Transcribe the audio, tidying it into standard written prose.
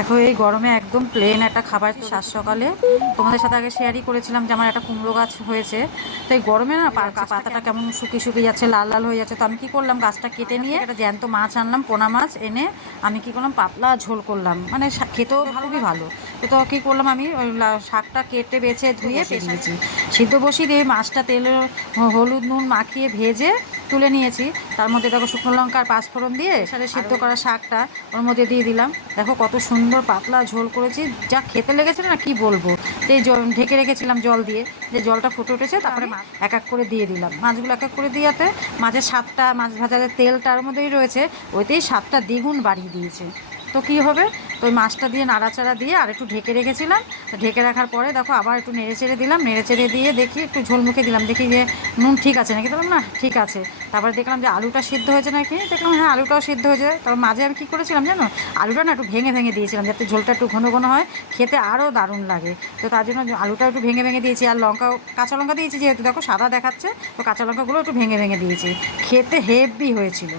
দেখো এই গরমে একদম প্লেন একটা খাবার সাত সকালে তোমাদের সাথে আগে শেয়ারই করেছিলাম যে আমার একটা কুমড়ো গাছ হয়েছে। তো এই গরমে না পাতাটা কেমন শুকিয়ে শুকিয়ে যাচ্ছে, লাল লাল হয়ে যাচ্ছে। তো আমি কি করলাম, গাছটা কেটে নিয়ে একটা জ্যান্ত মাছ আনলাম, পোনা মাছ এনে আমি কি করলাম, পাতলা ঝোল করলাম, মানে খেতেও খুবই ভালো। তো কি করলাম, আমি ওই শাকটা কেটে বেছে ধুয়ে দিয়েছি, সিদ্ধ বসিয়ে দিয়ে মাছটা তেলে হলুদ নুন মাখিয়ে ভেজে তুলে নিয়েছি। তার মধ্যে দেখো শুকনো লঙ্কা আর পাঁচফোড়ন দিয়ে সাথে সিদ্ধ করা শাকটা ওর মধ্যে দিয়ে দিলাম। দেখো কত সুন্দর পাতলা ঝোল করেছি, যা খেতে লেগেছিল না কি বলবো। তো এই জল ঢেকে রেখেছিলাম জল দিয়ে, যে জলটা ফুটে উঠেছে তারপরে এক এক করে দিয়ে দিলাম মাছগুলো, এক এক করে দিয়াতে মাছের স্বাদটা, মাছ ভাজার তেলটার মধ্যেই রয়েছে, ওইতেই স্বাদটা দ্বিগুণ বাড়িয়ে দিয়েছে। তো কী হবে, তো ওই মাছটা দিয়ে নাড়াচাড়া দিয়ে আর একটু ঢেকে রেখেছিলাম। ঢেকে রাখার পরে দেখো আবার একটু নেড়ে চেড়ে দিলাম, নেড়ে চেড়ে দিয়ে দেখি একটু ঝোল মুখে দিলাম, দেখি যে নুন ঠিক আছে নাকি, দেখলাম না ঠিক আছে। তারপরে দেখলাম যে আলুটা সিদ্ধ হয়েছে নাকি, দেখলাম হ্যাঁ আলুটাও সিদ্ধ হয়েছে। তারপর মাঝে আমি কী করেছিলাম জানো, আলুটা না একটু ভেঙে ভেঙে দিয়েছিলাম যাতে ঝোলটা একটু ঘন ঘন হয়, খেতে আরও দারুণ লাগে। তো তার জন্য আলুটা একটু ভেঙে ভেঙে দিয়েছি, আর লঙ্কাও কাঁচা লঙ্কা দিয়েছি, যেহেতু দেখো সাদা দেখাচ্ছে তো কাঁচা লঙ্কাগুলো একটু ভেঙে ভেঙে দিয়েছি। খেতে হেভি হয়েছিল।